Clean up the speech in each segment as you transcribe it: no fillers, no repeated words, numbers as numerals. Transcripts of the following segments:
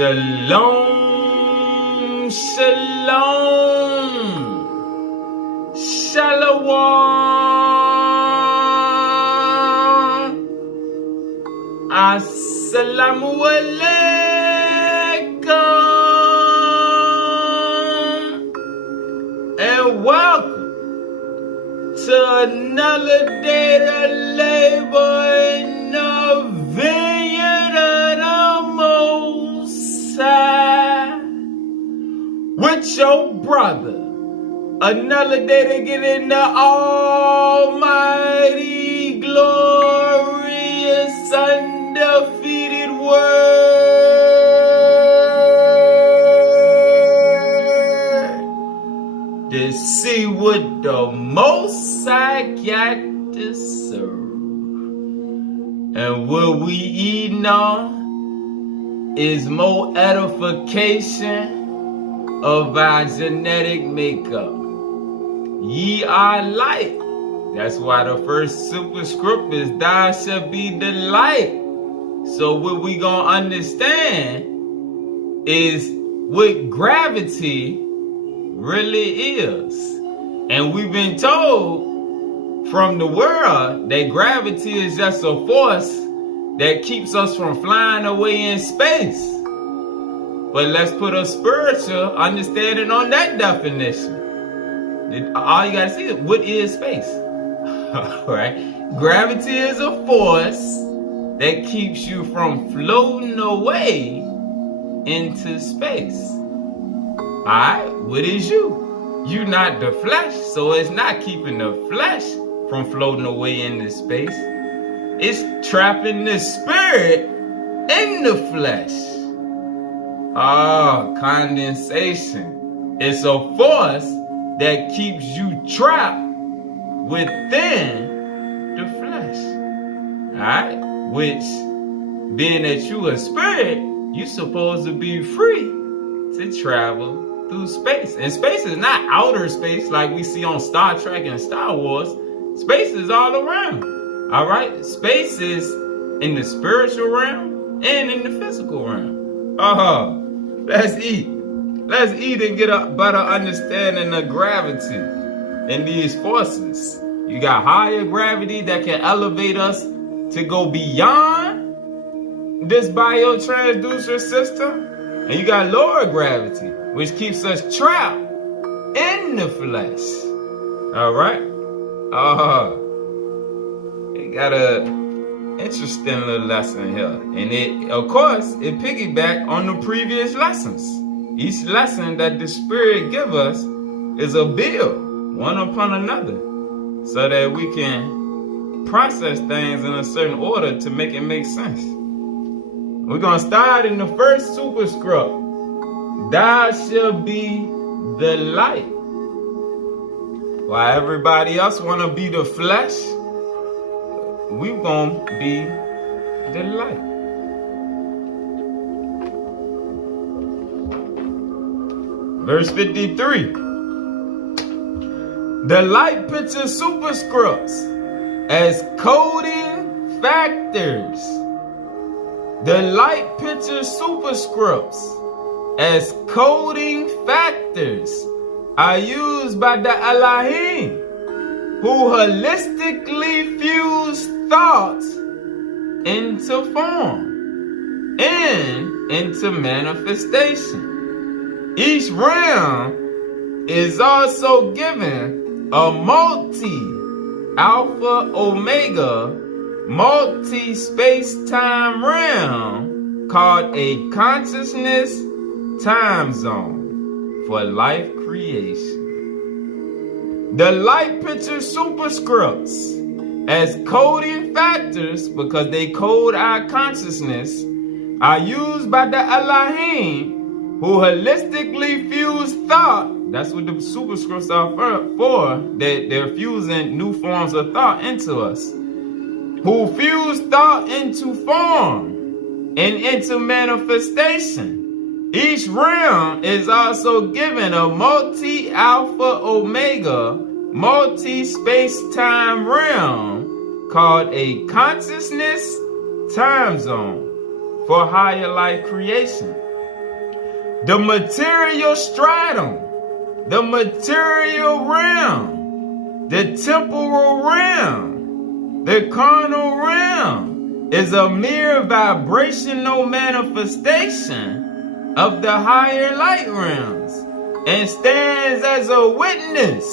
Shalom, shalom, shalom, assalamu alaikum, and welcome to another day to labor in the vineyard of the Most High with your brother. Another day to get in the almighty, glorious, undefeated word to see what the Most High got to serve. And what we eating on is more edification of our genetic makeup. Ye are light. That's why the first superscript is thou shall be the light. So what we gonna understand is what gravity really is. And we've been told from the world that gravity is just a force that keeps us from flying away in space. But let's put a spiritual understanding on that definition. All you gotta see is what is space. Right? Gravity is a force that keeps you from floating away into space. Alright, what is you? You not the flesh, so it's not keeping the flesh from floating away into space. It's trapping the spirit in the flesh. Condensation. It's a force that keeps you trapped within the flesh. Alright? Which, being that you a spirit, you supposed to be free to travel through space. And space is not outer space like we see on Star Trek and Star Wars. Space is all around. Alright? Space is in the spiritual realm and in the physical realm. Let's eat. Let's eat and get a better understanding of gravity and these forces. You got higher gravity that can elevate us to go beyond this biotransducer system. And you got lower gravity, which keeps us trapped in the flesh. Alright? It got a interesting little lesson here. And it, of course, it piggyback on the previous lessons. Each lesson that the Spirit give us is a build, one upon another, so that we can process things in a certain order to make it make sense. We're going to start in the first superscript. Thou shalt be the light. While everybody else want to be the flesh, we going to be the light. Verse 53. The light pictures superscripts as coding factors. The light pictures superscripts as coding factors are used by the Elohim, who holistically fuse thoughts into form and into manifestation. Each realm is also given a multi-alpha omega multi-space-time realm called a consciousness time zone for life creation. The light pictures superscripts as coding factors because they code our consciousness are used by the Elohim, who holistically fuse thought. That's what the superscripts are for. They're fusing new forms of thought into us. Who fuse thought into form and into manifestation. Each realm is also given a multi-alpha omega multi-space-time realm called a consciousness time zone for higher life creation. the material stratum, the material realm, the temporal realm, the carnal realm is a mere vibrational manifestation of the higher light realms and stands as a witness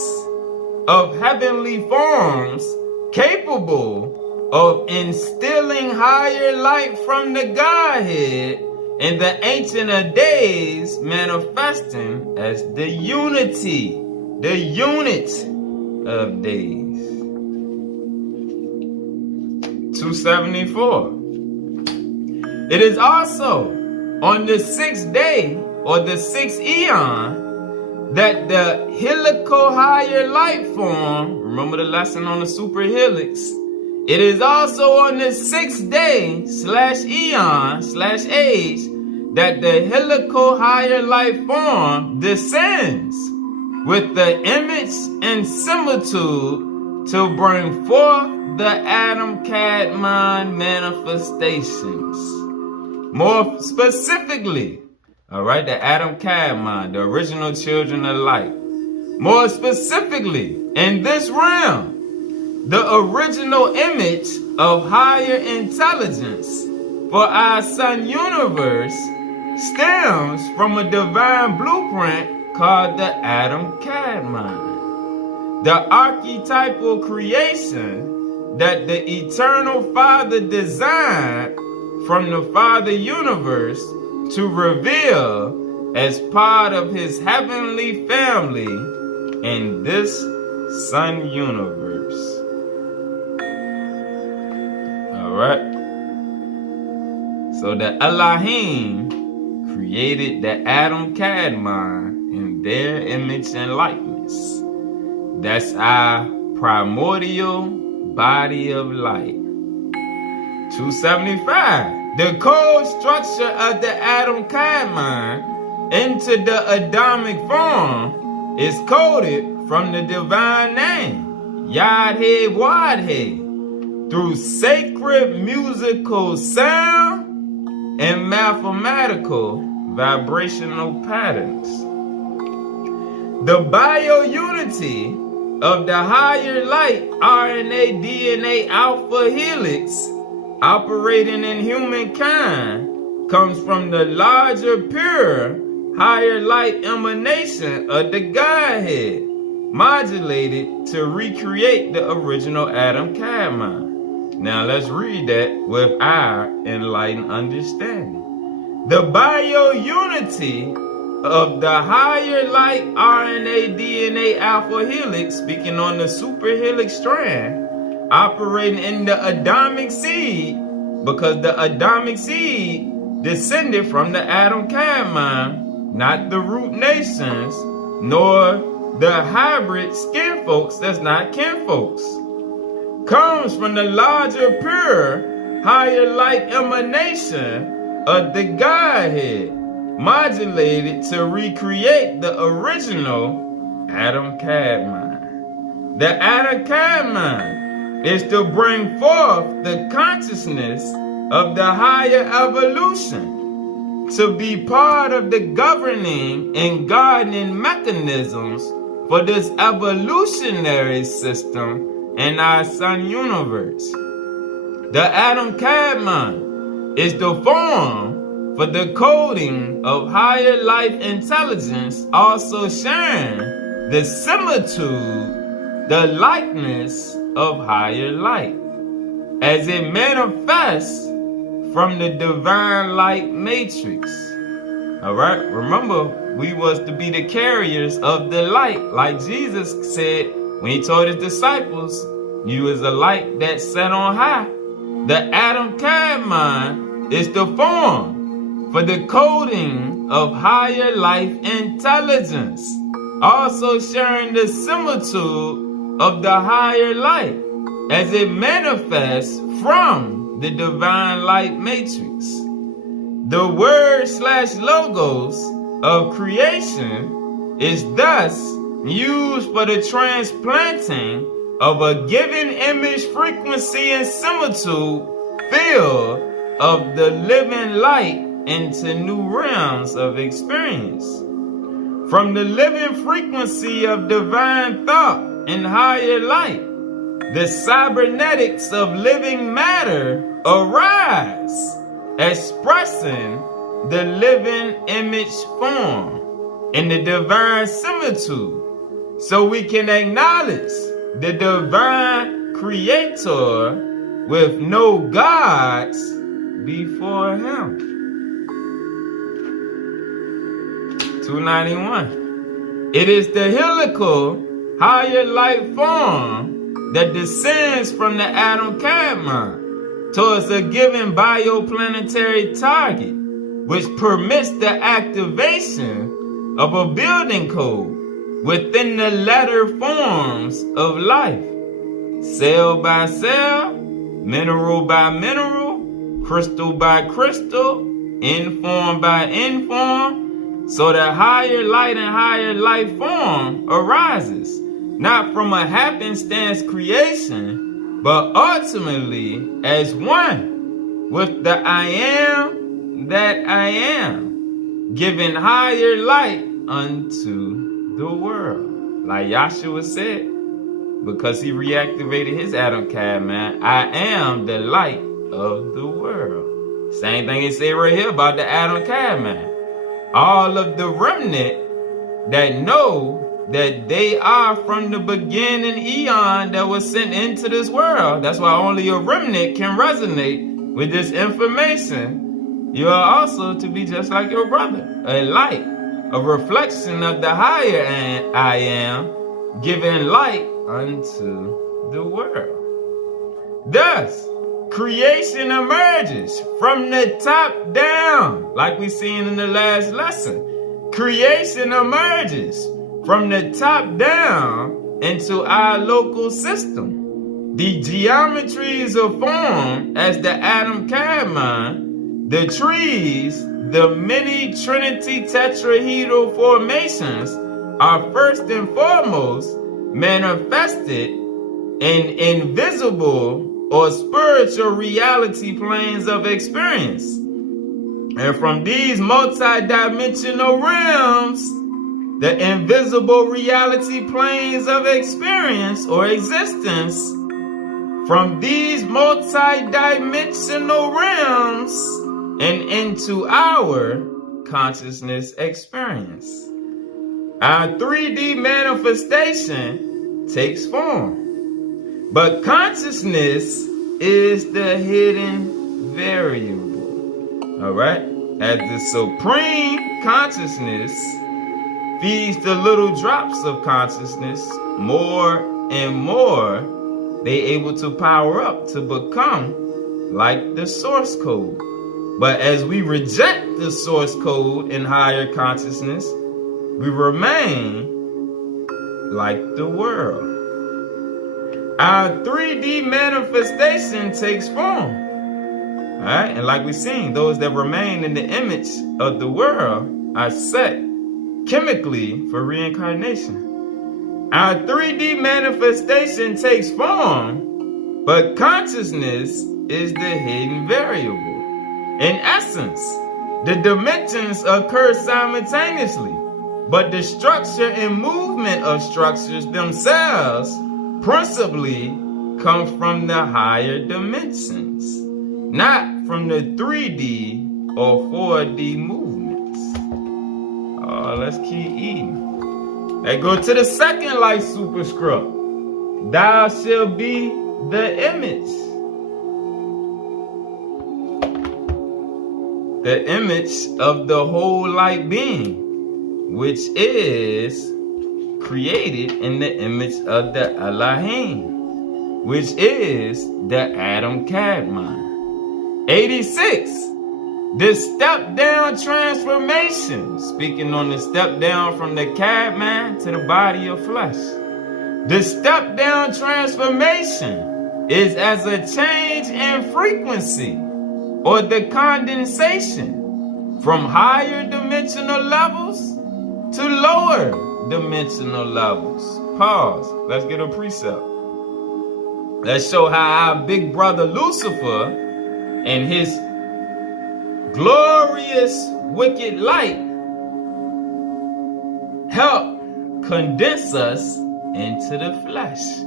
of heavenly forms capable of instilling higher light from the Godhead in the Ancient of Days, manifesting as the unity, the unit of days. 274. It is also on the 6th day or the 6th eon that the helical higher light form, remember the lesson on the super helix, it is also on the 6th day /eon/age that the helical higher light form descends with the image and similitude to bring forth the Adam Kadmon manifestations. More specifically, all right, the Adam Kadmon, the original children of light. More specifically, in this realm, the original image of higher intelligence for our sun universe stems from a divine blueprint called the Adam Kadmon, the archetypal creation that the eternal Father designed from the Father universe to reveal as part of his heavenly family in this sun universe. Alright? So the Elohim created the Adam Kadmon in their image and likeness. That's our primordial body of light. 275. The code structure of the Adam Kadmon into the Adamic form is coded from the divine name, Yad-He Wad-He, through sacred musical sound and mathematical vibrational patterns. The bio-unity of the higher light RNA DNA alpha helix operating in humankind comes from the larger, pure, higher light emanation of the Godhead, modulated to recreate the original Adam Kadmon. Now let's read that with our enlightened understanding. The bio-unity of the higher light RNA DNA alpha helix, speaking on the super helix strand, operating in the Adamic seed, because the Adamic seed descended from the Adam Kadmon, not the root nations, nor the hybrid skin folks that's not kinfolks. Comes from the larger, pure, higher light emanation of the Godhead, modulated to recreate the original Adam Kadmon. The Adam Kadmon is to bring forth the consciousness of the higher evolution, to be part of the governing and guiding mechanisms for this evolutionary system in our sun universe. The Adam Kadmon is the form for the coding of higher life intelligence, also sharing the similitude, the likeness of higher light, as it manifests from the divine light matrix. Alright, remember, we was to be the carriers of the light, like Jesus said when he told his disciples, you is a light that set on high. The Adam Kadmon is the form for the coding of higher life intelligence, also sharing the similitude of the higher light as it manifests from the divine light matrix. The word/logos of creation is thus used for the transplanting of a given image, frequency, and similitude field of the living light into new realms of experience. From the living frequency of divine thought and higher light, the cybernetics of living matter arise, expressing the living image form in the divine similitude, so we can acknowledge the divine creator with no gods before him. 291. It is the helical higher light form that descends from the Adam Kadmon towards a given bioplanetary target, which permits the activation of a building code within the letter forms of life, cell by cell, mineral by mineral, crystal by crystal, inform by inform, so that higher light and higher life form arises, not from a happenstance creation, but ultimately as one with the I am that I am, giving higher light unto the world. Like Yahshua said, because he reactivated his Adam Kadmon, I am the light of the world. Same thing he said right here about the Adam Kadmon. All of the remnant that know that they are from the beginning eon that was sent into this world. That's why only a remnant can resonate with this information. You are also to be just like your brother, a light, a reflection of the higher I am, giving light unto the world. Thus, creation emerges from the top down, like we seen in the last lesson. Creation emerges from the top down into our local system. The geometries are formed as the Adam Kadmon, the trees, the many trinity tetrahedral formations are first and foremost manifested in invisible or spiritual reality planes of experience. And from these multi-dimensional realms, the invisible reality planes of experience or existence, from these multi-dimensional realms and into our consciousness experience, our 3D manifestation takes form. But consciousness is the hidden variable. All right? As the supreme consciousness feeds the little drops of consciousness more and more, they able to power up to become like the source code. But as we reject the source code in higher consciousness, we remain like the world. Our 3D manifestation takes form. All right? And like we've seen, those that remain in the image of the world are set chemically for reincarnation. Our 3D manifestation takes form, but consciousness is the hidden variable. In essence, the dimensions occur simultaneously, but the structure and movement of structures themselves principally come from the higher dimensions, not from the 3D or 4D movements. Oh, let's keep eating. Let's go to the second light superscript. Thou shalt be the image. The image of the whole light being, which is created in the image of the Elohim, which is the Adam Kadmon. 86. The step down transformation, speaking on the step down from the Kadmon to the body of flesh. The step down transformation is as a change in frequency or the condensation from higher dimensional levels to lower dimensional levels. Pause. Let's get a precept. Let's show how our big brother Lucifer and his glorious wicked light help condense us into the flesh.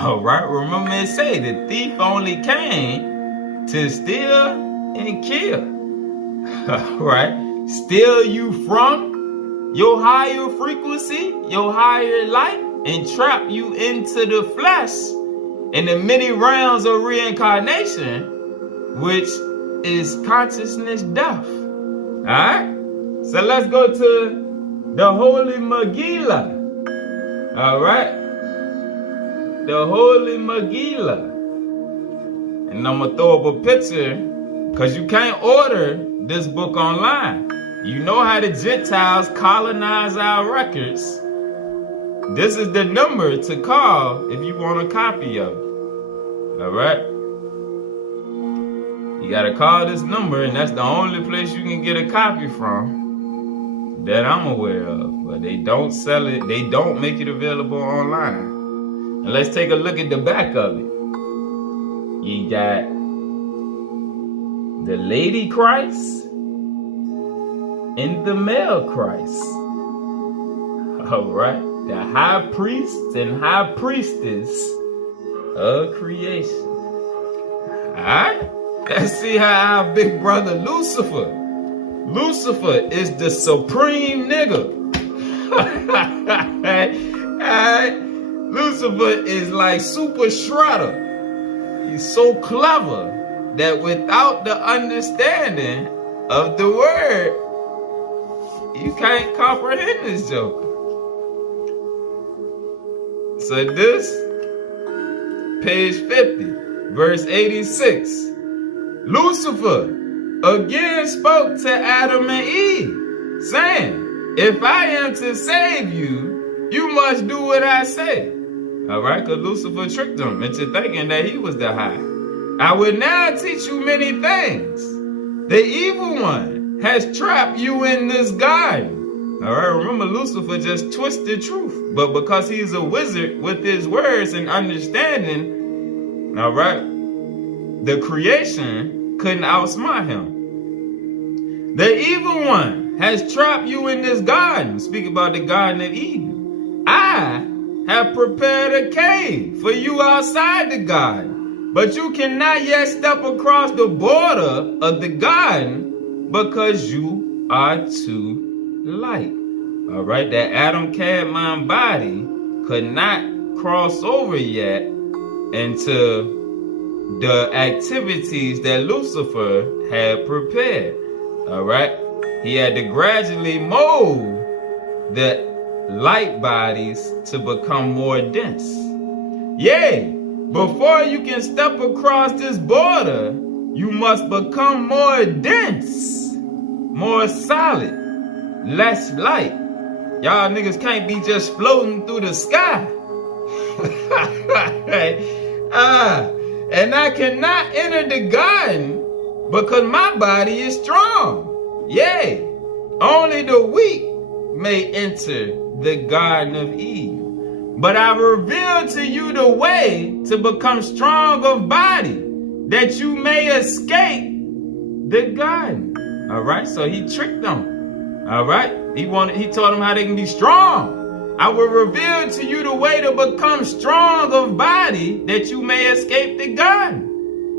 All right, remember it say the thief only came to steal and kill. All right, steal you from your higher frequency, your higher light, and trap you into the flesh in the many realms of reincarnation, which is consciousness death. All right, so let's go to the Holy Megillah. All right, the Holy Megillah. And I'm gonna throw up a picture because you can't order this book online. You know how the Gentiles colonize our records. This is the number to call if you want a copy of it. All right, you gotta call this number, and that's the only place you can get a copy from that I'm aware of. But they don't sell it, they don't make it available online. And let's take a look at the back of it. You got the Lady Christ and the male Christ. All right, the high priest and high priestess of creation. All right, let's see how our big brother Lucifer is the supreme nigga. Alright? Lucifer is like Super Shredder. He's so clever that without the understanding of the word, you can't comprehend this joker. So this, page 50, verse 86. Lucifer again spoke to Adam and Eve, saying, if I am to save you, you must do what I say. All right, because Lucifer tricked them into thinking that he was the high. I will now teach you many things. The evil one has trapped you in this garden. All right, remember Lucifer just twisted truth. But because he's a wizard with his words and understanding, all right, the creation couldn't outsmart him. The evil one has trapped you in this garden. Speak about the Garden of Eden. I have prepared a cave for you outside the garden, but you cannot yet step across the border of the garden because you are too light. All right, that Adam Kadmon body could not cross over yet into the activities that Lucifer had prepared. All right, he had to gradually mold the light bodies to become more dense. Yea, before you can step across this border, you must become more dense, more solid, less light. Y'all niggas can't be just floating through the sky. And I cannot enter the garden because my body is strong. Yea, only the weak may enter the Garden of Eve. But I reveal to you the way to become strong of body, that you may escape the garden. All right, so he tricked them. All right, he taught them how they can be strong. I will reveal to you the way to become strong of body, that you may escape the garden.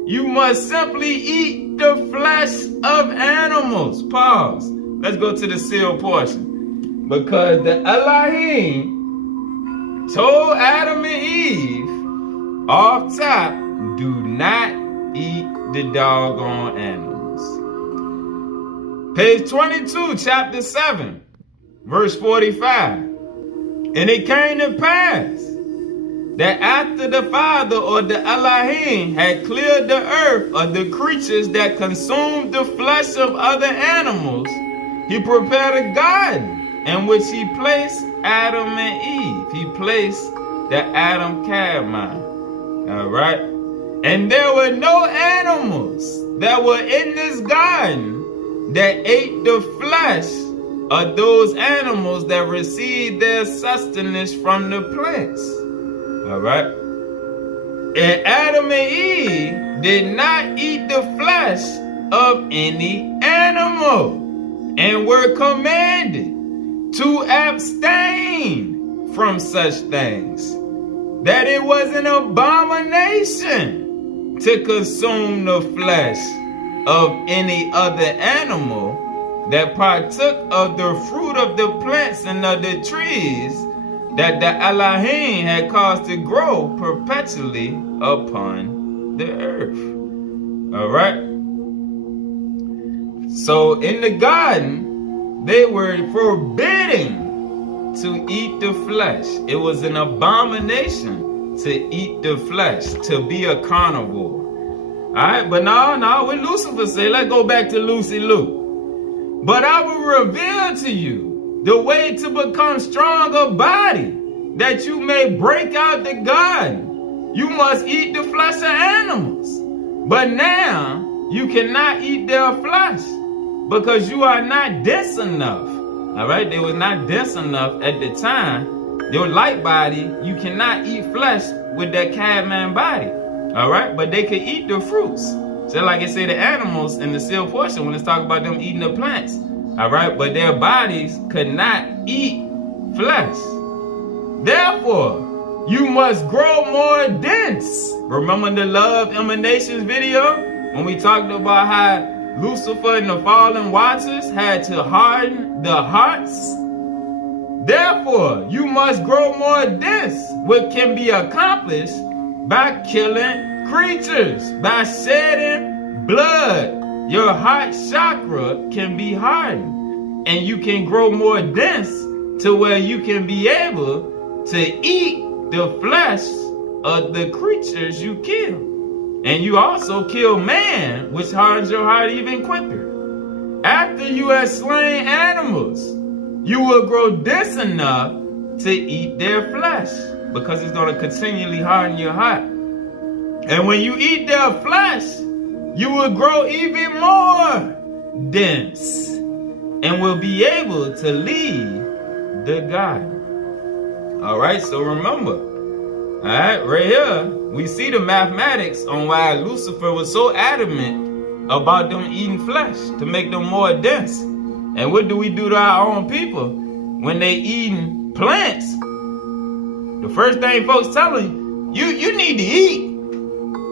You must simply eat the flesh of animals. Pause. Let's go to the sealed portion. Because the Elohim told Adam and Eve off top, do not eat the doggone animals. Page 22, chapter 7, verse 45. And it came to pass that after the Father or the Elohim had cleared the earth of the creatures that consumed the flesh of other animals, he prepared a garden in which he placed Adam and Eve. He placed the Adam Kadmon. All right. And there were no animals that were in this garden that ate the flesh of those animals that received their sustenance from the plants. All right. And Adam and Eve did not eat the flesh of any animal and were commanded to abstain from such things, that it was an abomination to consume the flesh of any other animal that partook of the fruit of the plants and of the trees that the Elohim had caused to grow perpetually upon the earth. All right. So in the garden, they were forbidden to eat the flesh. It was an abomination to eat the flesh, to be a carnivore. All right, but no, what Lucifer said, let's go back to Lucy Lou. But I will reveal to you the way to become strong of body, that you may break out the garden. You must eat the flesh of animals. But now you cannot eat their flesh, because you are not dense enough. All right, they was not dense enough at the time. Your light body, you cannot eat flesh with that Kadmon body. All right, but they could eat the fruits. So like I say, the animals in the seal portion, when it's talking about them eating the plants. All right, but their bodies could not eat flesh. Therefore, you must grow more dense. Remember the love emanations video? When we talked about how Lucifer and the fallen watchers had to harden the hearts? Therefore, you must grow more dense, which can be accomplished by killing creatures, by shedding blood. Your heart chakra can be hardened, and you can grow more dense to where you can be able to eat the flesh of the creatures you kill. And you also kill man, which hardens your heart even quicker. After you have slain animals, you will grow dense enough to eat their flesh, because it's going to continually harden your heart. And when you eat their flesh, you will grow even more dense and will be able to leave the garden. All right, so remember, all right, right here, we see the mathematics on why Lucifer was so adamant about them eating flesh, to make them more dense. And what do we do to our own people when they eating plants? The first thing folks tell them, you need to eat.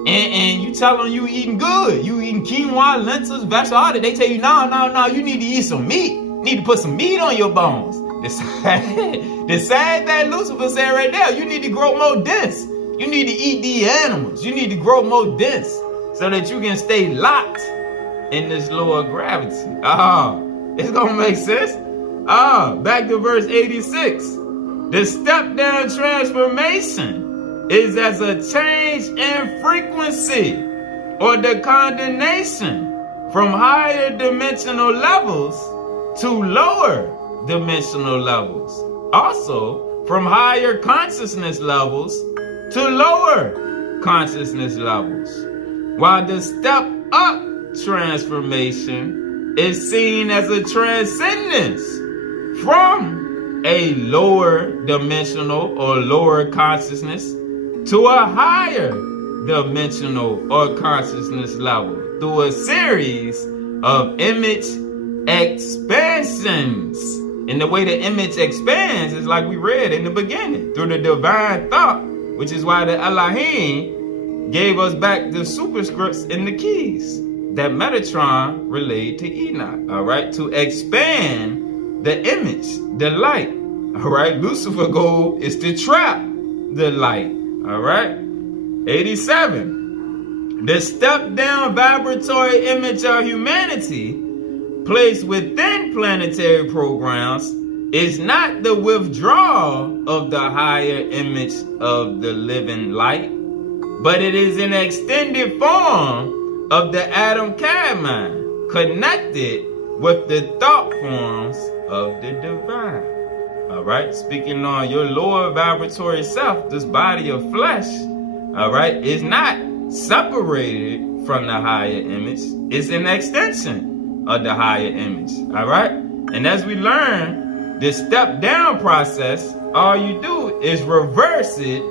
And you tell them you eating good. You eating quinoa, lentils, vegetables, all that. They tell you, no, you need to eat some meat. You need to put some meat on your bones. The same thing Lucifer said right there. You need to grow more dense. You need to eat these animals. You need to grow more dense so that you can stay locked in this lower gravity. It's going to make sense. Back to verse 86. The step down transformation is as a change in frequency, or the condensation from higher dimensional levels to lower dimensional levels. Also, from higher consciousness levels to lower consciousness levels. While the step up transformation is seen as a transcendence from a lower dimensional or lower consciousness to a higher dimensional or consciousness level through a series of image expansions. And the way the image expands is like we read in the beginning, through the divine thought, which is why the Elohim gave us back the superscripts and the keys that Metatron relayed to Enoch, all right, to expand the image, the light, all right. Lucifer's goal is to trap the light. All right, 87. The step-down vibratory image of humanity placed within planetary programs is not the withdrawal of the higher image of the living light, but it is an extended form of the Adam Kadmon connected with the thought forms of the divine. All right, speaking on your lower vibratory self, this body of flesh, all right, is not separated from the higher image. It's an extension of the higher image, all right? And as we learn this step down process, all you do is reverse it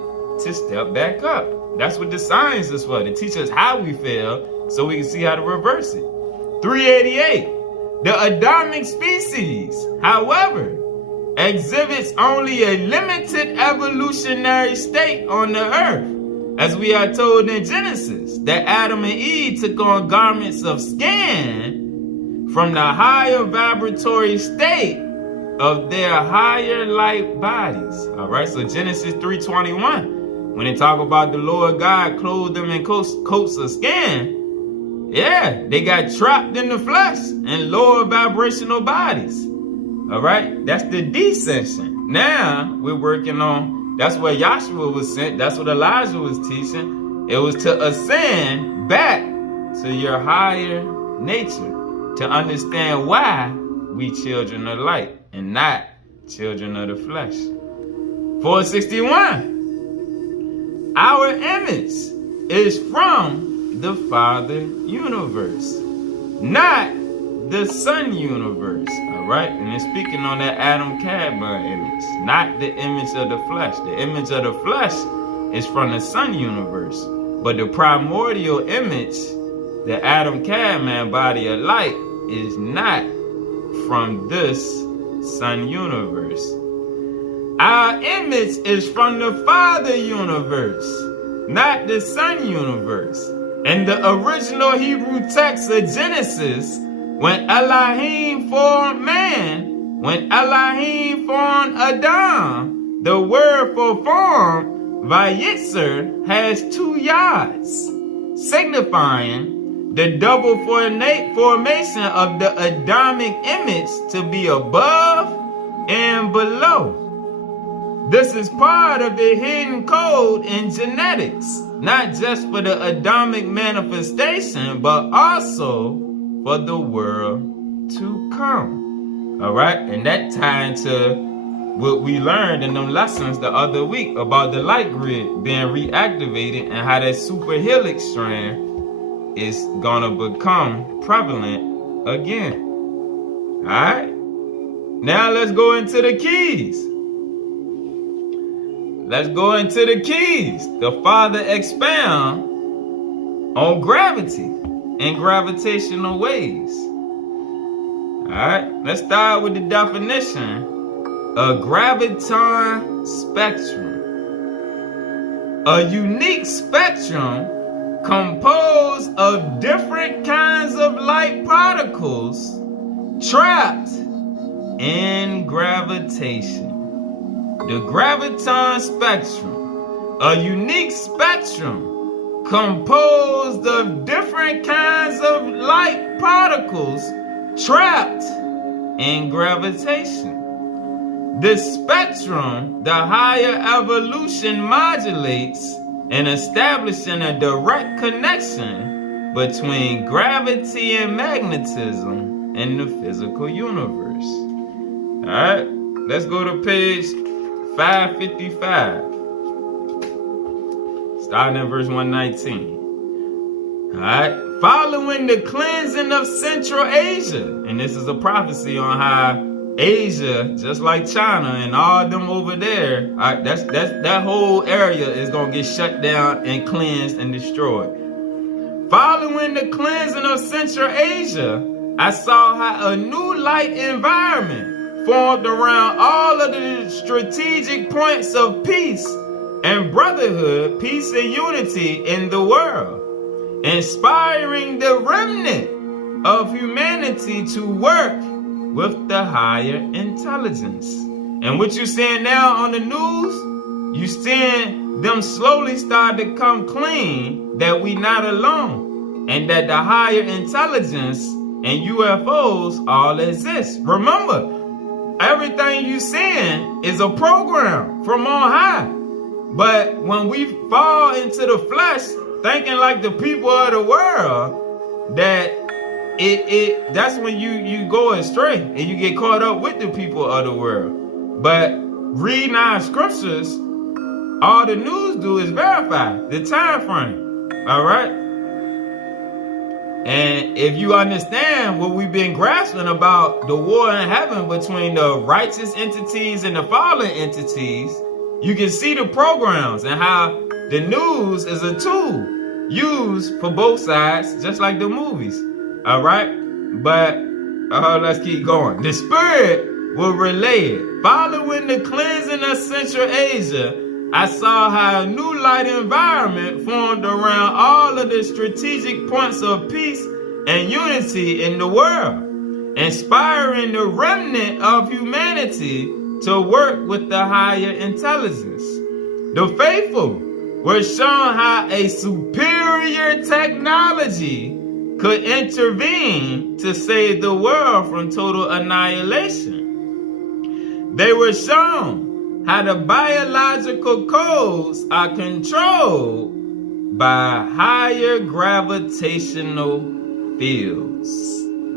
to step back up. That's what the science is for, to teach us how we fail so we can see how to reverse it. 388. The Adamic species, however, exhibits only a limited evolutionary state on the earth. As we are told in Genesis, that Adam and Eve took on garments of skin from the higher vibratory state of their higher light bodies. All right, so Genesis 3:21, when they talk about the Lord God clothed them in coats of skin, yeah, they got trapped in the flesh and lower vibrational bodies. All right, that's the descension. Now we're working on, that's where Yahshua was sent. That's what Elijah was teaching. It was to ascend back to your higher nature, to understand why we children of light and not children of the flesh. 461. Our image is from the Father universe, not the Son universe. All right, and it's speaking on that Adam Kadmon image, not the image of the flesh. The image of the flesh is from the Son universe, but the primordial image, the Adam Kadmon body of light, is not from this Son universe. Our image is from the Father universe, not the Son universe. In the original Hebrew text of Genesis, when Elohim formed man, when Elohim formed Adam, the word for form, Vayitzer, has 2 yards, signifying the double formation of the Adamic image to be above and below. This is part of the hidden code in genetics, not just for the Adamic manifestation, but also for the world to come. All right, and that ties into what we learned in them lessons the other week about the light grid being reactivated and how that super helix strand is gonna become prevalent again. All right, now let's go into the keys. Let's go into the keys. The Father expound on gravity and gravitational waves. All right, let's start with the definition of graviton spectrum. A unique spectrum composed of different kinds of light particles trapped in gravitation. The graviton spectrum, a unique spectrum composed of different kinds of light particles trapped in gravitation. This spectrum, the higher evolution modulates in establishing a direct connection between gravity and magnetism in the physical universe. All right, let's go to page 555, starting at verse 119. All right, following the cleansing of Central Asia, and this is a prophecy on how Asia, just like China and all them over there, all right, that whole area is gonna get shut down and cleansed and destroyed. Following the cleansing of Central Asia, I saw how a new light environment formed around all of the strategic points of peace and brotherhood, peace and unity in the world, inspiring the remnant of humanity to work with the higher intelligence. And what you're seeing now on the news, you seeing them slowly start to come clean that we not alone, and that the higher intelligence and UFOs all exist. Remember, everything you seeing is a program from on high. But when we fall into the flesh, thinking like the people of the world, that that's when you go astray and you get caught up with the people of the world. But reading our scriptures, all the news do is verify the time frame. All right? And if you understand what we've been grasping about the war in heaven between the righteous entities and the fallen entities, you can see the programs and how the news is a tool used for both sides, just like the movies. All right? But let's keep going. The spirit will relay it. Following the cleansing of Central Asia, I saw how a new light environment formed around all of the strategic points of peace and unity in the world, inspiring the remnant of humanity to work with the higher intelligence. The faithful were shown how a superior technology could intervene to save the world from total annihilation. They were shown how the biological codes are controlled by higher gravitational fields.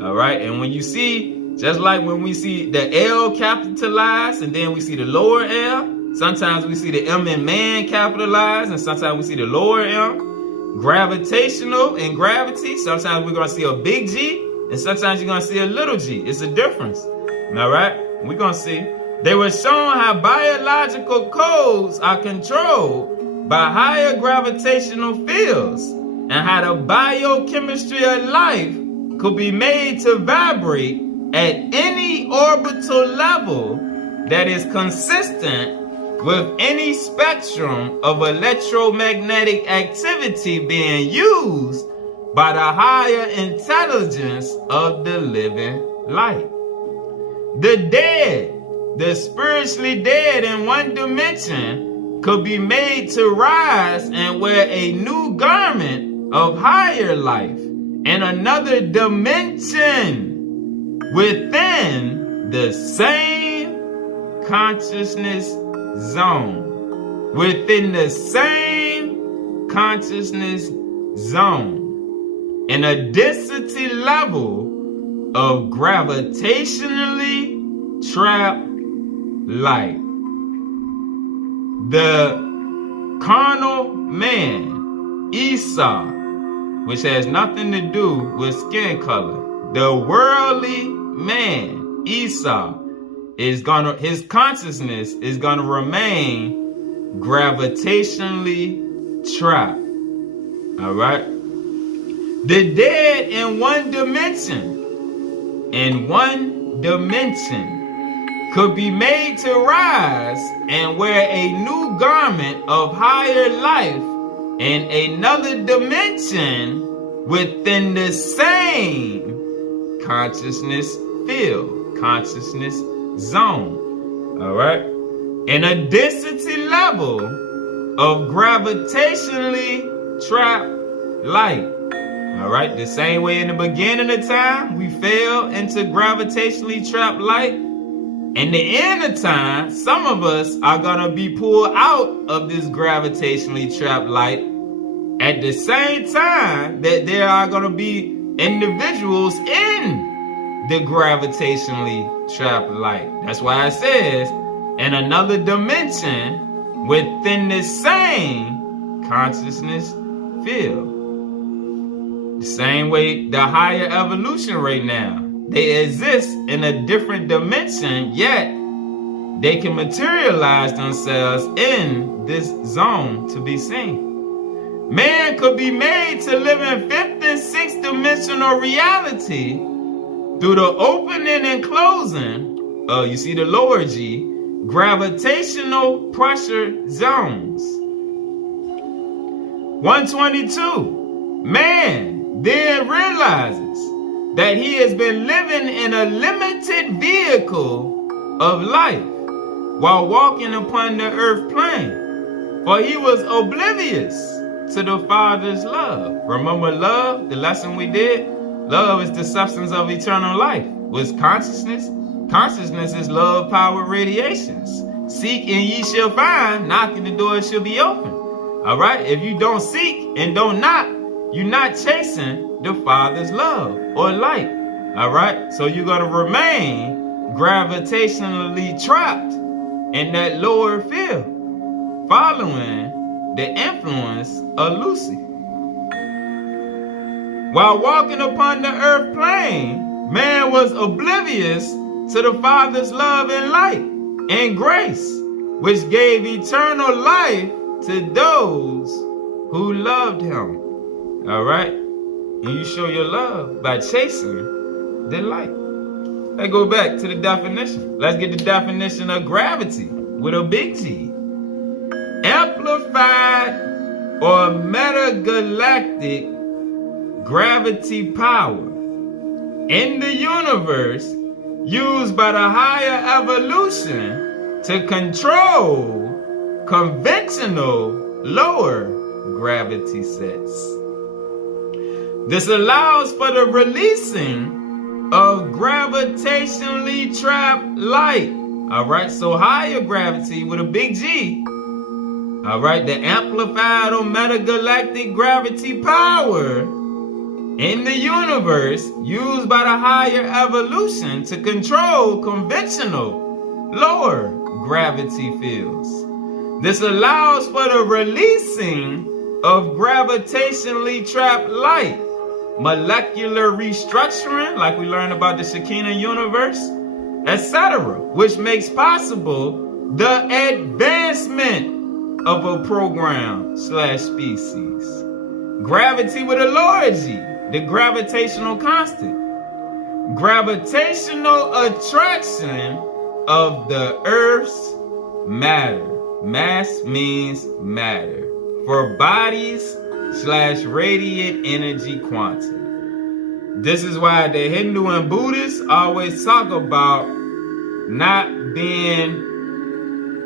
All right, and when you see, just like when we see the L capitalized and then we see the lower L, sometimes we see the M in man capitalized and sometimes we see the lower M. Gravitational and gravity, sometimes we're going to see a big G and sometimes you're going to see a little g. It's a difference. All right, we're going to see. They were shown how biological codes are controlled by higher gravitational fields and how the biochemistry of life could be made to vibrate at any orbital level that is consistent with any spectrum of electromagnetic activity being used by the higher intelligence of the living light. The dead, the spiritually dead in one dimension, could be made to rise and wear a new garment of higher life in another dimension within the same consciousness zone. Within the same consciousness zone. In a density level of gravitationally trapped light. The carnal man, Esau, which has nothing to do with skin color. The worldly man, Esau, his consciousness is gonna remain gravitationally trapped. All right. The dead in one dimension, could be made to rise and wear a new garment of higher life in another dimension within the same consciousness field, consciousness zone. All right. In a density level of gravitationally trapped light. All right. The same way in the beginning of time, we fell into gravitationally trapped light. In the end of time, some of us are going to be pulled out of this gravitationally trapped light at the same time that there are going to be individuals in the gravitationally trapped light. That's why it says, in another dimension within the same consciousness field. The same way the higher evolution right now. They exist in a different dimension, yet they can materialize themselves in this zone to be seen. Man could be made to live in fifth and sixth dimensional reality through the opening and closing, you see the lower G, gravitational pressure zones. 122. Man then realizes that he has been living in a limited vehicle of life while walking upon the earth plane, for he was oblivious to the Father's love. Remember love, the lesson we did? Love is the substance of eternal life. What's consciousness? Consciousness is love, power, radiations. Seek and ye shall find, knock and the door shall be open. All right, if you don't seek and don't knock, you're not chasing the Father's love or light. All right, so you're going to remain gravitationally trapped in that lower field, following the influence of Lucy. While walking upon the earth plane, man was oblivious to the Father's love and light and grace, which gave eternal life to those who loved him. All right? And you show your love by chasing the light. Let's go back to the definition. Let's get the definition of gravity with a big G. Amplified or metagalactic gravity power in the universe used by the higher evolution to control conventional lower gravity sets. This allows for the releasing of gravitationally trapped light. Alright, so higher gravity with a big G. Alright, the amplified or metagalactic gravity power in the universe used by the higher evolution to control conventional lower gravity fields. This allows for the releasing of gravitationally trapped light, molecular restructuring, like we learned about the Shekinah universe, etc., which makes possible the advancement of a program/species. Gravity with a lower G, the gravitational constant. Gravitational attraction of the Earth's matter. Mass means matter. For bodies/radiant energy quantity. This is why the Hindu and Buddhists always talk about not being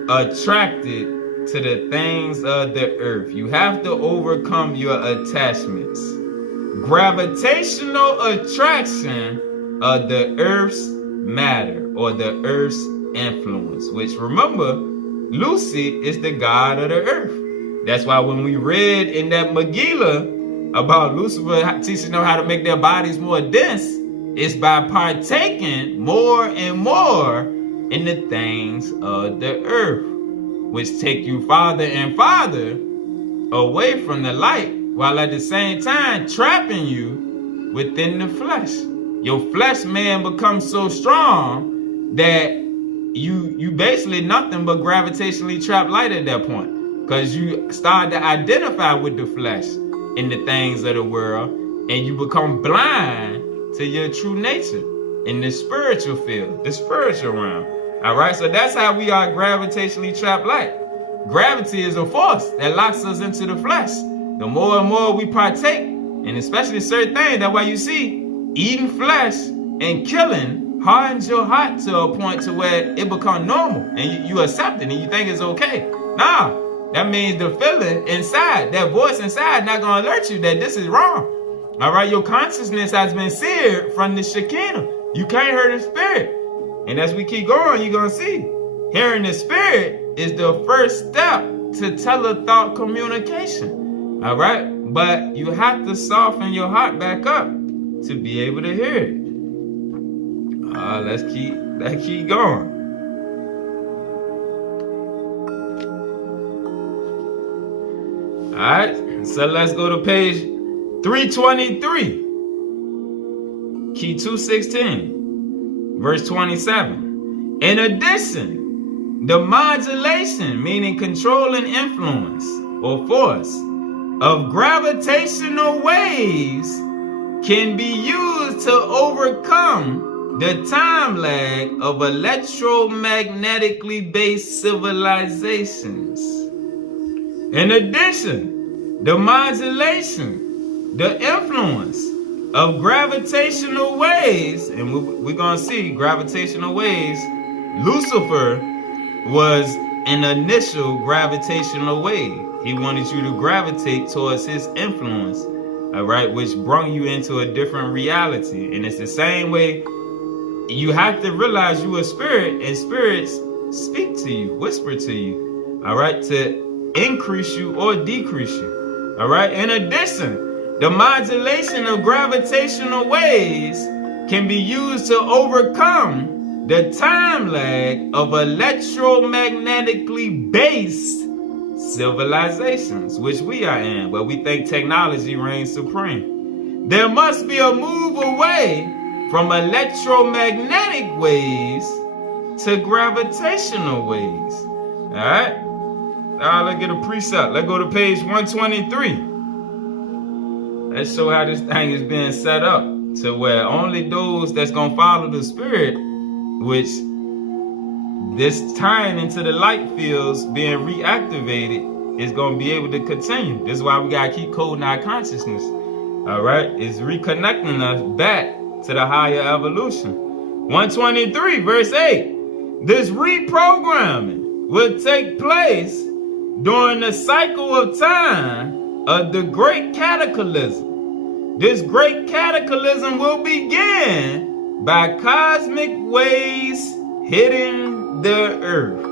attracted to the things of the earth. You have to overcome your attachments. Gravitational attraction of the Earth's matter or the Earth's influence, which remember, Lucy is the god of the earth. That's why when we read in that Megillah about Lucifer teaching them how to make their bodies more dense, it's by partaking more and more in the things of the earth, which take you farther and farther away from the light, while at the same time trapping you within the flesh. Your flesh man becomes so strong that you basically nothing but gravitationally trapped light at that point, because you start to identify with the flesh in the things of the world, and you become blind to your true nature in the spiritual field, the spiritual realm. All right, so that's how we are gravitationally trapped light. Gravity is a force that locks us into the flesh. The more and more we partake, and especially certain things, that's why you see eating flesh and killing hardens your heart to a point to where it becomes normal, and you accept it and you think it's okay. Nah, that means the feeling inside, that voice inside, not gonna alert you that this is wrong. All right, your consciousness has been seared from the Shekinah. You can't hear the spirit. And as we keep going, you're gonna see, hearing the spirit is the first step to tele-thought communication. All right, but you have to soften your heart back up to be able to hear it. Let's keep going. All right, so let's go to page 323, key 216, verse 27. In addition, the modulation, meaning controlling influence or force of gravitational waves, can be used to overcome the time lag of electromagnetically based civilizations. In addition, the modulation, the influence of gravitational waves, and we're going to see gravitational waves, Lucifer was an initial gravitational wave. He wanted you to gravitate towards his influence, all right, which brought you into a different reality. And it's the same way. You have to realize you a spirit, and spirits speak to you, whisper to you, all right, to increase you or decrease you, all right? In addition, the modulation of gravitational waves can be used to overcome the time lag of electromagnetically based civilizations, which we are in, where we think technology reigns supreme. There must be a move away from electromagnetic waves to gravitational waves. All right? Let's get a precept. Let's go to page 123. Let's show how this thing is being set up to where only those that's going to follow the spirit, which this tying into the light fields being reactivated, is going to be able to continue. This is why we got to keep coding our consciousness. All right? It's reconnecting us back to the higher evolution. 123 verse 8. This reprogramming will take place during the cycle of time of the Great Cataclysm. This Great Cataclysm will begin by cosmic waves hitting the earth.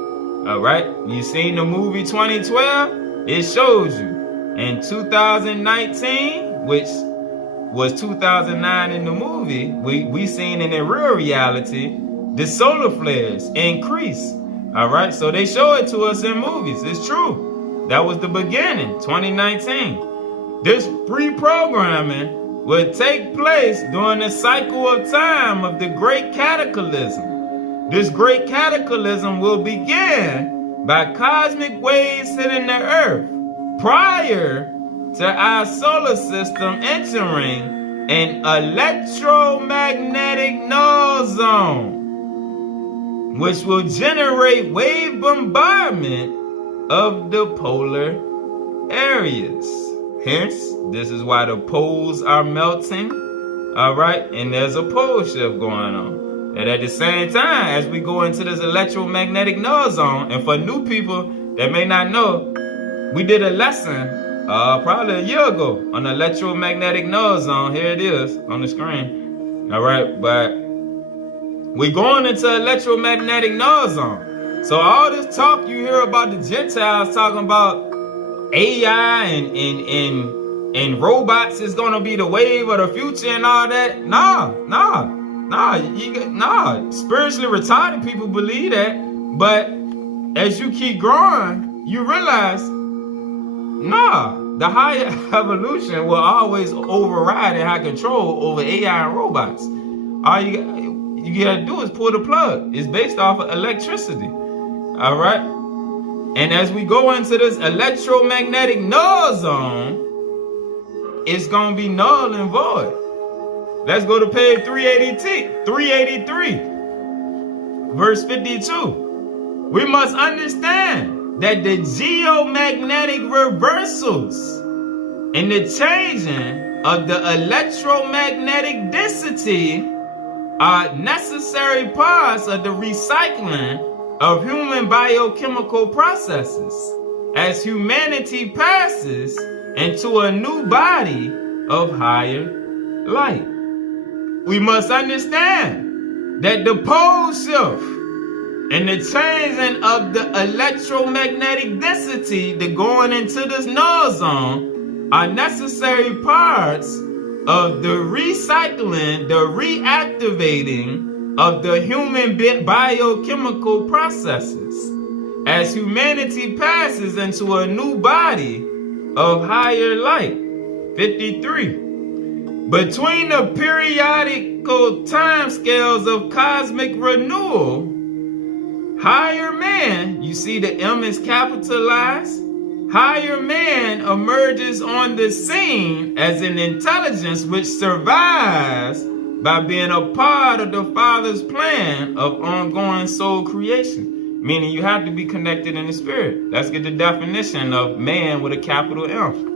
All right? You seen the movie 2012? It shows you. In 2019, which was 2009 in the movie, we seen in real reality, the solar flares increase. All right? So they show it to us in movies. It's true. That was the beginning, 2019. This reprogramming will take place during the cycle of time of the Great Cataclysm. This Great Cataclysm will begin by cosmic waves hitting the earth prior to our solar system entering an electromagnetic null zone, which will generate wave bombardment of the polar areas. Hence, this is why the poles are melting, all right? And there's a pole shift going on. And at the same time, as we go into this electromagnetic null zone, and for new people that may not know, we did a lesson probably a year ago on the electromagnetic null zone. Here it is on the screen. All right, but we're going into electromagnetic null zone. So all this talk you hear about the Gentiles talking about AI and robots is gonna be the wave of the future and all that. Nah. Spiritually retarded people believe that, but as you keep growing, you realize, the higher evolution will always override and have control over AI and robots. All you gotta do is pull the plug. It's based off of electricity. All right? And as we go into this electromagnetic null zone, it's gonna be null and void. Let's go to page 383, verse 52. We must understand that the geomagnetic reversals and the changing of the electromagnetic density are necessary parts of the recycling of human biochemical processes as humanity passes into a new body of higher light. We must understand that the pole shift and the changing of the electromagnetic density that going into this null zone are necessary parts of the recycling, the reactivating of the human biochemical processes as humanity passes into a new body of higher light. 53. Between the periodical time scales of cosmic renewal, higher man, you see the M is capitalized, higher man emerges on the scene as an intelligence which survives by being a part of the Father's plan of ongoing soul creation. Meaning you have to be connected in the spirit. Let's get the definition of man with a capital M.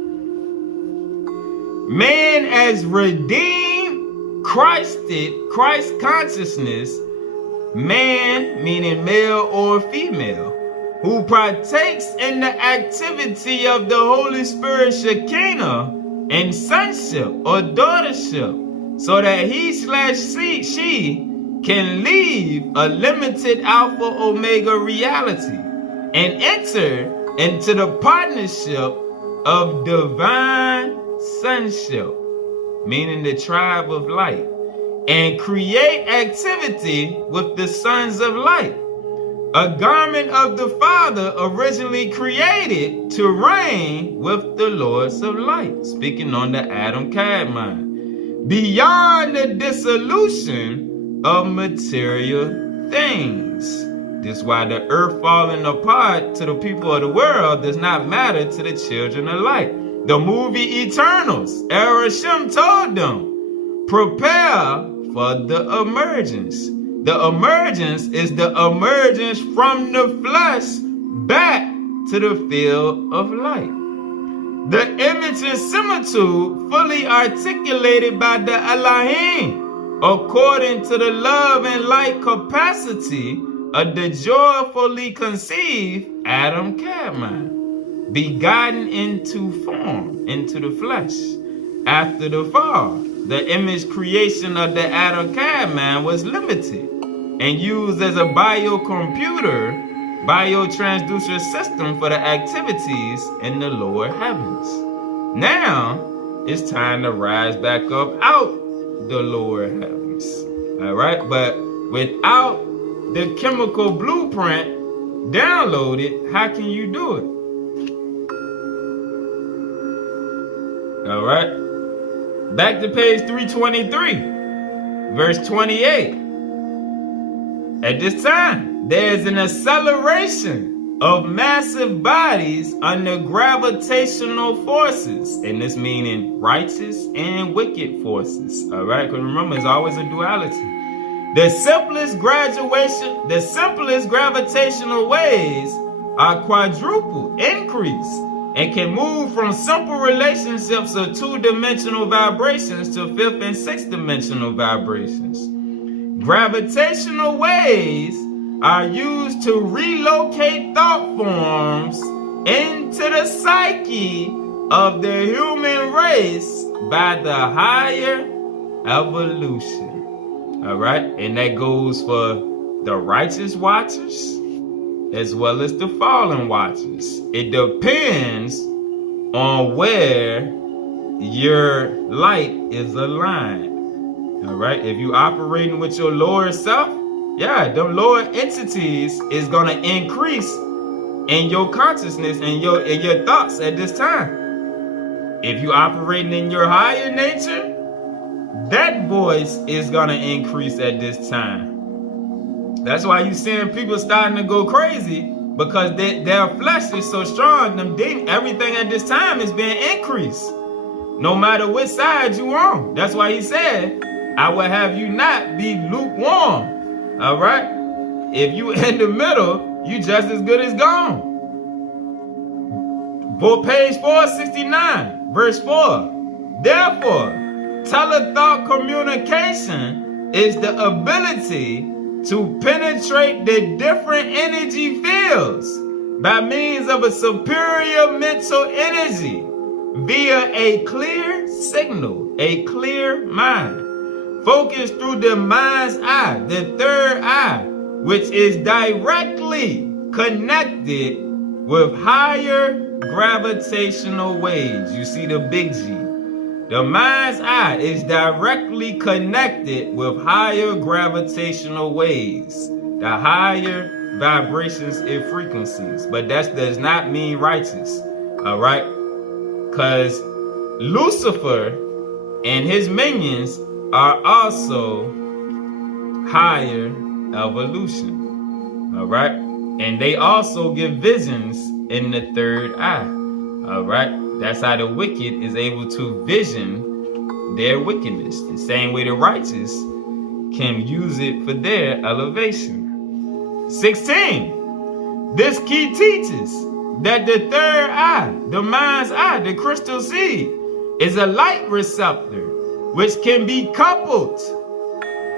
Man as redeemed, Christed, Christ consciousness, man meaning male or female, who partakes in the activity of the Holy Spirit Shekinah and sonship or daughtership, so that he/she can leave a limited Alpha Omega reality and enter into the partnership of divine sonship, meaning the tribe of light, and create activity with the sons of light, a garment of the Father originally created to reign with the lords of light, speaking on the Adam Kadmon, beyond the dissolution of material things. This is why the earth falling apart to the people of the world does not matter to the children of light. The movie Eternals, Erashim told them, prepare for the emergence. The emergence is the emergence from the flesh back to the field of light. The image and similitude fully articulated by the Elohim according to the love and light capacity of the joyfully conceived Adam Kadmon, begotten into form, into the flesh. After the fall, the image creation of the Adam Kadmon was limited and used as a biotransducer system for the activities in the lower heavens. Now, it's time to rise back up out the lower heavens. All right, but without the chemical blueprint downloaded, how can you do it? All right, back to page 323, verse 28. At this time, there's an acceleration of massive bodies under gravitational forces, and this meaning righteous and wicked forces. All right, because remember, it's always a duality. The simplest gravitational waves are quadrupled, increase, and can move from simple relationships of two-dimensional vibrations to fifth and sixth dimensional vibrations. Gravitational waves are used to relocate thought forms into the psyche of the human race by the higher evolution. All right, and that goes for the righteous watchers as well as the fallen watchers. It depends on where your light is aligned. All right, if you operating with your lower self, yeah, the lower entities is gonna increase in your consciousness and your thoughts at this time. If you operating in your higher nature, that voice is gonna increase at this time. That's why you seeing people starting to go crazy, because their flesh is so strong. Everything at this time is being increased, no matter which side you on. That's why he said, I will have you not be lukewarm. All right? If you in the middle, you just as good as gone. For page 469, verse 4. Therefore, tele-thought communication is the ability to penetrate the different energy fields by means of a superior mental energy via a clear signal, a clear mind. Focus through the mind's eye, the third eye, which is directly connected with higher gravitational waves. You see the big G. The mind's eye is directly connected with higher gravitational waves, the higher vibrations and frequencies. But that does not mean righteous, all right? Because Lucifer and his minions are also higher evolution, all right? And they also give visions in the third eye, all right? That's how the wicked is able to vision their wickedness, the same way the righteous can use it for their elevation. 16. This key teaches that the third eye, the mind's eye, the crystal seed, is a light receptor which can be coupled,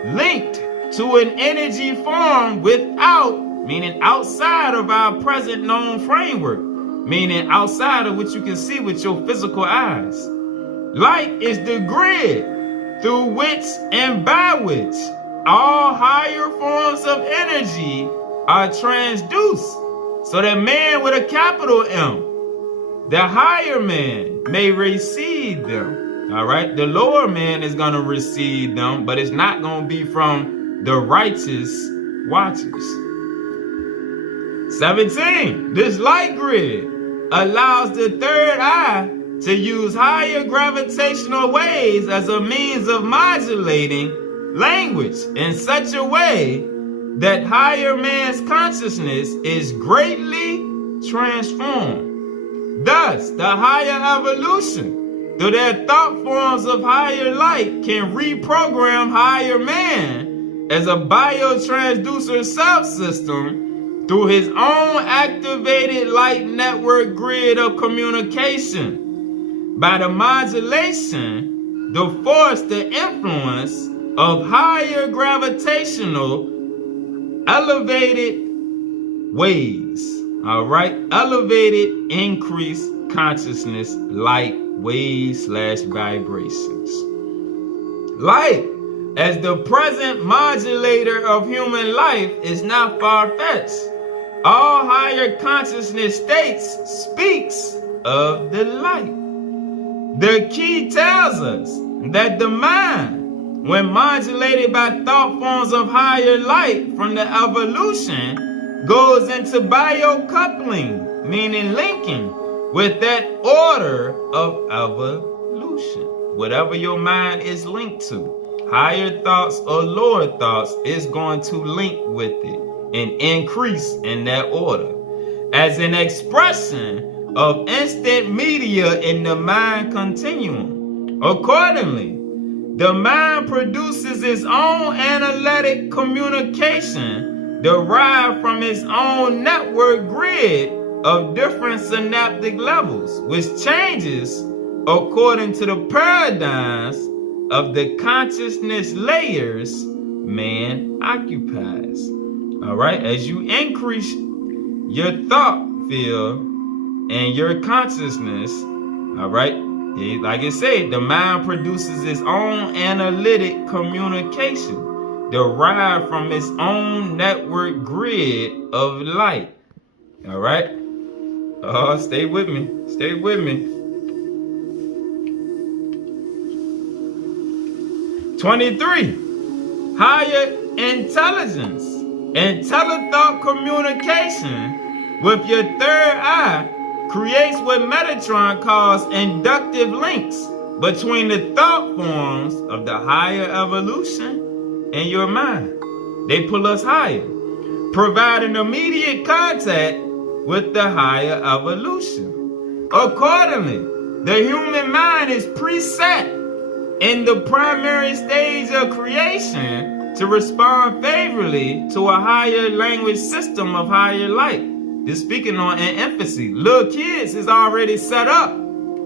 linked to an energy form without, meaning outside of our present known framework, meaning outside of what you can see with your physical eyes. Light is the grid through which and by which all higher forms of energy are transduced, so that man with a capital M, the higher man, may receive them. All right, the lower man is going to receive them, but it's not going to be from the righteous watchers. 17. This light grid allows the third eye to use higher gravitational waves as a means of modulating language in such a way that higher man's consciousness is greatly transformed. Thus, the higher evolution through their thought forms of higher light, can reprogram higher man as a biotransducer subsystem through his own activated light network grid of communication by the modulation, the force, the influence of higher gravitational elevated waves. All right, elevated increased consciousness light waves / vibrations. Light, as the present modulator of human life, is not far-fetched. All higher consciousness states speaks of the light. The key tells us that the mind, when modulated by thought forms of higher light from the evolution, goes into biocoupling, meaning linking with that order of evolution. Whatever your mind is linked to, higher thoughts or lower thoughts, is going to link with it and increase in that order as an expression of instant media in the mind continuum. Accordingly, the mind produces its own analytic communication derived from its own network grid of different synaptic levels, which changes according to the paradigms of the consciousness layers man occupies. All right, as you increase your thought field and your consciousness, all right, like I said, the mind produces its own analytic communication derived from its own network grid of light. All right? Oh, stay with me. Stay with me. 23. Higher intelligence and tele-thought communication with your third eye creates what Metatron calls inductive links between the thought forms of the higher evolution and your mind. They pull us higher, providing immediate contact with the higher evolution. Accordingly, the human mind is preset in the primary stage of creation to respond favorably to a higher language system of higher light. This speaking on in infancy. Little kids is already set up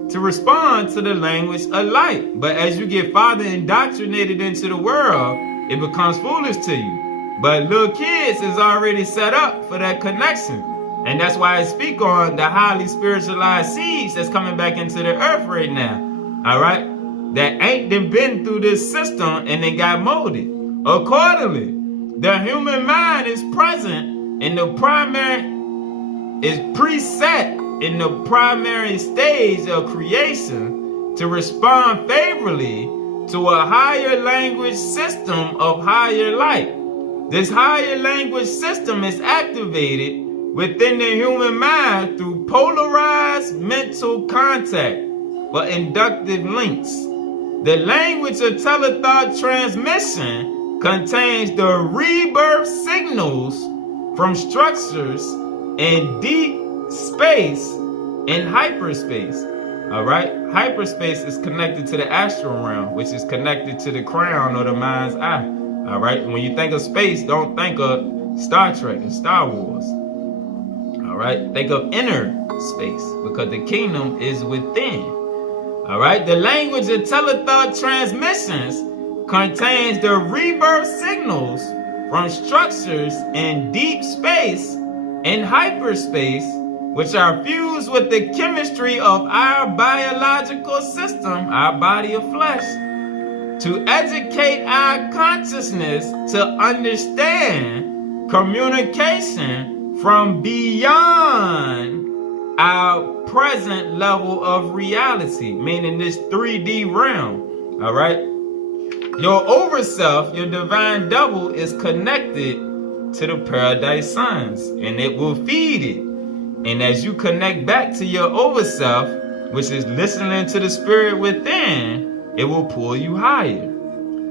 to respond to the language of light. But as you get farther indoctrinated into the world, it becomes foolish to you. But little kids is already set up for that connection. And that's why I speak on the highly spiritualized seeds that's coming back into the earth right now. All right? That ain't been through this system and they got molded. Accordingly, the human mind is present in the primary, is preset in the primary stage of creation to respond favorably to a higher language system of higher light. This higher language system is activated within the human mind through polarized mental contact or inductive links. The language of tele-thought transmission contains the rebirth signals from structures in deep space and hyperspace. All right, hyperspace is connected to the astral realm, which is connected to the crown or the mind's eye. All right, when you think of space, don't think of Star Trek and Star Wars. All right, think of inner space because the kingdom is within. All right, the language of tele-thought transmissions contains the rebirth signals from structures in deep space and hyperspace, which are fused with the chemistry of our biological system, our body of flesh, to educate our consciousness to understand communication from beyond our present level of reality, meaning this 3D realm. All right, your overself, your divine double, is connected to the paradise sons, and it will feed it. And as you connect back to your overself, which is listening to the spirit within, it will pull you higher.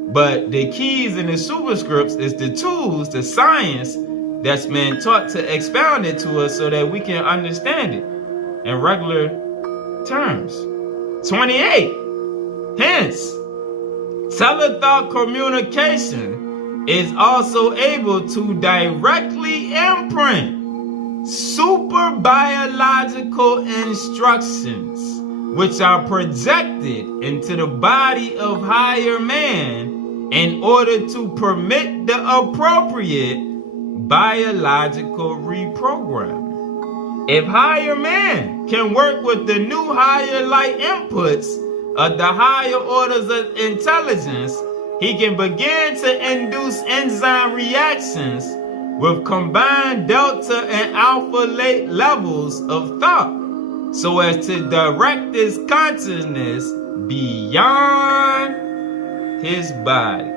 But the keys and the superscripts is the tools, the science that's been taught to expound it to us so that we can understand it in regular terms. 28. Hence, tele-thought communication is also able to directly imprint super biological instructions, which are projected into the body of higher man in order to permit the appropriate biological reprogramming. If higher man can work with the new higher light inputs of the higher orders of intelligence, he can begin to induce enzyme reactions with combined delta and alpha levels of thought, so as to direct his consciousness beyond his body.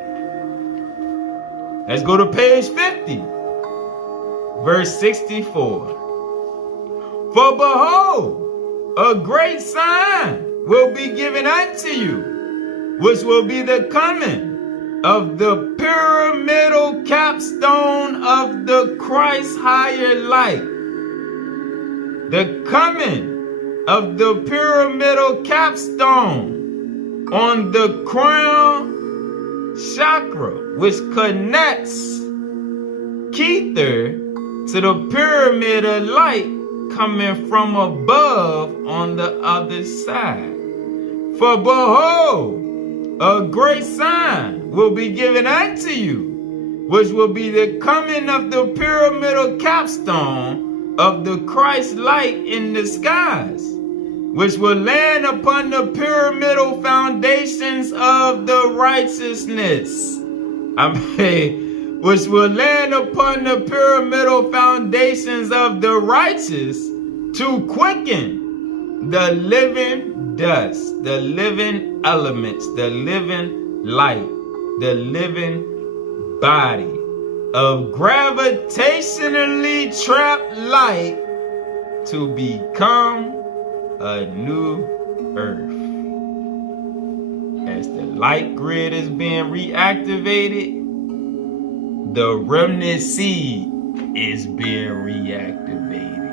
Let's go to page 50, verse 64. For behold, a great sign will be given unto you, which will be the coming of the pyramidal capstone of the Christ higher light. The coming of the pyramidal capstone on the crown chakra, which connects Kether to the pyramid of light coming from above on the other side. For behold, a great sign will be given unto you, which will be the coming of the pyramidal capstone of the Christ light in the skies, which will land upon the pyramidal foundations of the righteousness. Which will land upon the pyramidal foundations of the righteous to quicken the living dust, the living elements, the living light, the living body of gravitationally trapped light to become a new earth. As the light grid is being reactivated, the remnant seed is being reactivated.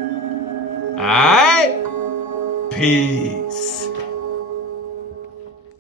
All right? Peace.